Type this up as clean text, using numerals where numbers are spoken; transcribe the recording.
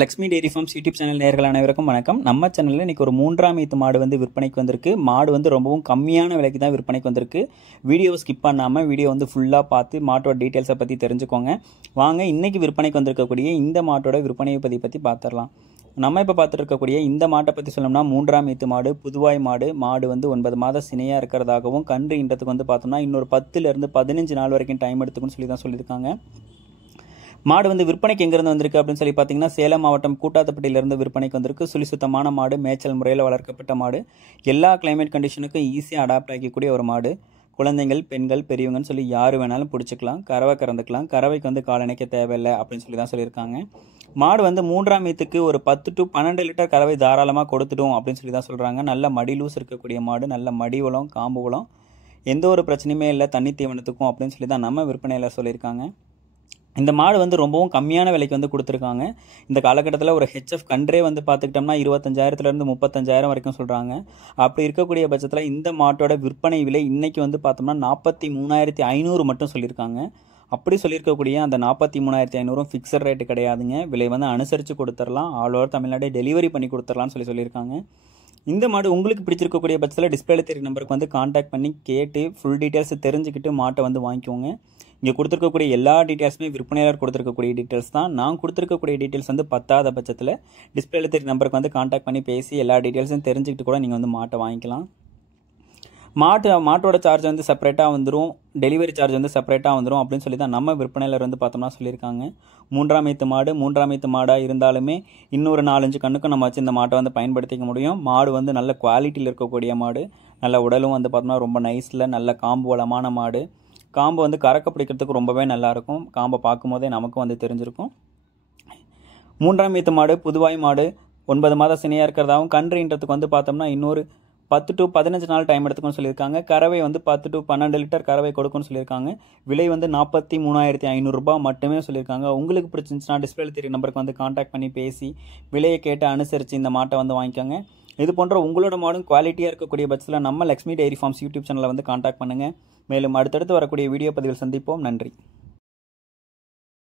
Lakshmi dairy farms YouTube channel நேயர்கள் அனைவருக்கும் வணக்கம். நம்ம சேனலில் இன்றைக்கி ஒரு 3ஆம் ஈத்து மாடு வந்து விற்பனைக்கு வந்திருக்கு. மாடு வந்து ரொம்பவும் கம்மியான விலைக்கு தான் விற்பனைக்கு வந்திருக்கு. வீடியோ ஸ்கிப் பண்ணாமல் வீடியோ வந்து ஃபுல்லாக பார்த்து மாட்டோட டீட்டெயில்ஸை பற்றி தெரிஞ்சுக்கோங்க. வாங்க இன்றைக்கி விற்பனைக்கு வந்திருக்கக்கூடிய இந்த மாட்டோட விற்பனையை பற்றி பார்த்துடலாம். நம்ம இப்போ பார்த்துருக்கக்கூடிய இந்த மாட்டை பற்றி சொல்லணும்னா 3ஆம் ஈத்து மாடு, புதுவாய் மாடு. மாடு வந்து 9 மாத சினையாக இருக்கிறதாகவும் கன்று இன்றதுக்கு வந்து பார்த்தோம்னா இன்னொரு 10லேருந்து 15 நாள் வரைக்கும் டைம் எடுத்துக்குன்னு சொல்லி தான் சொல்லியிருக்காங்க. மாடு வந்து விற்பனைக்கு எங்கேருந்து வந்திருக்கு அப்படின்னு சொல்லி பார்த்தீங்கன்னா சேலம் மாவட்டம் கூட்டாத்தப்பட்டியிலிருந்து விற்பனைக்கு வந்திருக்கு. சுத்தமான மாடு, மேய்ச்சல் முறையில் வளர்க்கப்பட்ட மாடு, எல்லா கிளைமேட் கண்டிஷனுக்கும் ஈஸியாக அடாப்ட் ஆகிக்கக்கூடிய ஒரு மாடு. குழந்தைகள், பெண்கள், பெரியவங்கன்னு சொல்லி யார் வேணாலும் பிடிச்சிக்கலாம், கறவை கறந்துக்கலாம். கறவைக்கு வந்து காலணைக்க தேவையில்லை அப்படின்னு சொல்லி தான் சொல்லியிருக்காங்க. மாடு வந்து 3ஆம் ஈத்துக்கு ஒரு 10 to 12 லிட்டர் கறவை தாராளமாக கொடுத்துடும் அப்படின்னு சொல்லி தான் சொல்கிறாங்க. நல்ல மடி லூஸ் இருக்கக்கூடிய மாடு, நல்ல மடி வளம், காம்பு வளம், எந்த ஒரு பிரச்சனையுமே இல்லை தண்ணி தீவனத்துக்கும் அப்படின்னு சொல்லி தான் நம்ம விற்பனையில் சொல்லியிருக்காங்க. இந்த மாடு வந்து ரொம்பவும் கம்மியான விலைக்கு வந்து கொடுத்துருக்காங்க. இந்த காலகட்டத்தில் ஒரு ஹெச்எஃப் கன்றே வந்து பார்த்துக்கிட்டோம்னா 25,000லேருந்து 35,000 வரைக்கும் சொல்கிறாங்க. அப்படி இருக்கக்கூடிய பட்சத்தில் இந்த மாட்டோட விற்பனை விலை இன்றைக்கி வந்து பார்த்தோம்னா 43,500 மட்டும் சொல்லியிருக்காங்க. அப்படி சொல்லியிருக்கக்கூடிய அந்த 43,500 ஃபிக்ஸட் ரேட்டு கிடையாதுங்க. விலை வந்து அனுசரித்து கொடுத்துடலாம். ஆல் ஓவர் தமிழ்நாடு டெலிவரி பண்ணி கொடுத்துடலாம்னு சொல்லியிருக்காங்க. இந்த மாடு உங்களுக்கு பிடிச்சிருக்கக்கூடிய பட்சத்தில் டிஸ்பிளேல தெரிய நம்பருக்கு வந்து கான்டாக்ட் பண்ணி கேட்டு ஃபுல் டீட்டெயில்ஸ் தெரிஞ்சுக்கிட்டு மாட்டை வந்து வாங்கிக்கோங்க. இங்கே கொடுத்துருக்கக்கூடிய எல்லா டீட்டெயில்ஸுமே விற்பனையாளர் கொடுத்துருக்கக்கூடிய டீட்டெயில்ஸ் தான். நான் கொடுத்துருக்கக்கூடிய டீட்டெயில்ஸ் வந்து பத்தாத பட்சத்தில் டிஸ்பிளேல தெரிய நம்பருக்கு வந்து கான்டாக்ட் பண்ணி பேசி எல்லா டீட்டெயில்ஸும் தெரிஞ்சுக்கிட்டு கூட நீங்கள் வந்து மாட்டை வாங்கிக்கலாம். மாட்டோட சார்ஜ் வந்து செப்பரேட்டாக வந்துடும், டெலிவரி சார்ஜ் வந்து செப்பரேட்டாக வந்துடும் அப்படின்னு சொல்லி தான் நம்ம விற்பனையாளர் வந்து பார்த்தோம்னா சொல்லியிருக்காங்க. 3ஆம் ஈத்து மாடு 3ஆம் ஈத்து மாடாக இருந்தாலுமே இன்னொரு 4-5 கண்ணுக்கும் நம்ம வச்சு இந்த மாட்டை வந்து பயன்படுத்திக்க முடியும். மாடு வந்து நல்ல குவாலிட்டியில் இருக்கக்கூடிய மாடு, நல்ல உடலும் வந்து பார்த்தோம்னா ரொம்ப நைஸில் நல்ல காம்பு வளமான மாடு. காம்பு வந்து கறக்க பிடிக்கிறதுக்கு ரொம்பவே நல்லாயிருக்கும். காம்பை பார்க்கும்போதே நமக்கும் வந்து தெரிஞ்சிருக்கும். 3ஆம் ஈத்து மாடு, புதுவாய் மாடு, 9 மாத சினையாக இருக்கிறதாகவும் கன்றுன்றதுக்கு வந்து பார்த்தோம்னா இன்னொரு 10 to 15 நாள் டைம் எடுத்துக்கணும்னு சொல்லியிருக்காங்க. கறவை வந்து 10 to 12 லிட்டர் கறவை கொடுக்கும்னு சொல்லியிருக்காங்க. விலை வந்து 43,500 ரூபாய் மட்டுமே சொல்லியிருக்காங்க. உங்களுக்கு பிடிச்சிருந்துச்சுன்னா டிஸ்பிளேல தெரிய நம்பருக்கு வந்து கான்டாக்ட் பண்ணி பேசி விலையை கேட்டு அனுசரித்து இந்த மாட்டை வந்து வாங்கிக்கோங்க. இது போன்ற உங்களோட மாடும் குவாலிட்டியாக இருக்கக்கூடிய பட்சத்தில் நம்ம லக்ஷ்மி டெய்ரி ஃபார்ம்ஸ் யூடியூப் சேனலை வந்து கான்டாக்ட் பண்ணுங்கள். மேலும் அடுத்தடுத்து வரக்கூடிய வீடியோ பதிவில் சந்திப்போம். நன்றி.